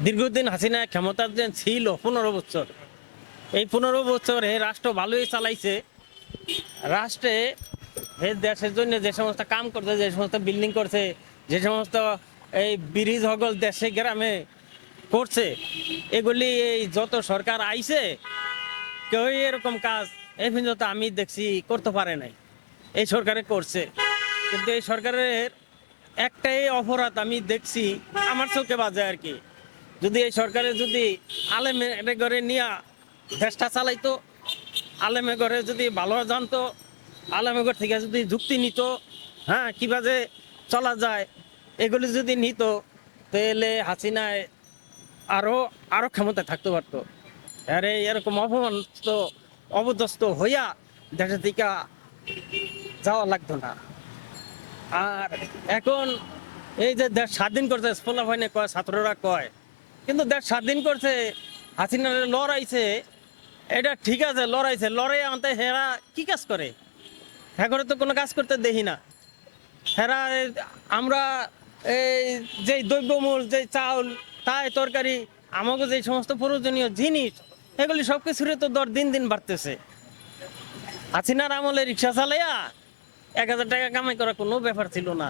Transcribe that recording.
দীর্ঘদিন হাসিনা ক্ষমতার যে ছিল পনেরো বছর, এই পনেরো বছর রাষ্ট্র ভালোই চালাইছে। রাষ্ট্রে হে দেশের জন্য যে সমস্ত কাম করছে, যে সমস্ত বিল্ডিং করছে, যে সমস্ত এই ব্রিজ হগল দেশে, গ্রামে করছে, এগুলি এই যত সরকার আইছে কেউ এরকম কাজ এই পর্যন্ত আমি দেখছি করতে পারে নাই। এই সরকারে করছে। কিন্তু এই সরকারের একটাই অপরাধ আমি দেখছি, আমার চোখে বাজে আর কি। যদি এই সরকারে যদি আলেমে ঘরে নিয়ে দেশটা চালাইতো, আলেমে ঘরে যদি ভালো জানতো, আলেমে ঘর থেকে যদি যুক্তি নিত হ্যাঁ কীভাবে চলা যায়, এগুলি যদি নিত, তাহলে হাসিনায় আরও আরও ক্ষমতা থাকতে পারতো। আরে, এরকম অপমান তো অবদস্ত হইয়া দেশের থেকে যাওয়া লাগতো না। আর এখন এই যে স্বাধীন করছে স্পোলা কয়, ছাত্ররা কয় কিন্তু দেশ স্বাধীন করছে হাসিনা লড়াইছে, এটা ঠিক আছে, লড়াইছে লড়াই আনতে হেরা কি কাজ করে? হ্যাঁ করে তো কোনো কাজ করতে দেখি না। হেরা আমরা এই যে দ্রব্যমূল যে চাউল, তাই তরকারি, আমাকে যে সমস্ত প্রয়োজনীয় জিনিস, এগুলি সব কিছুর তো দর দিন দিন বাড়তেছে। হাসিনার আমলে রিক্সা চালাইয়া এক হাজার টাকা কামাই করা কোনো ব্যাপার ছিল না।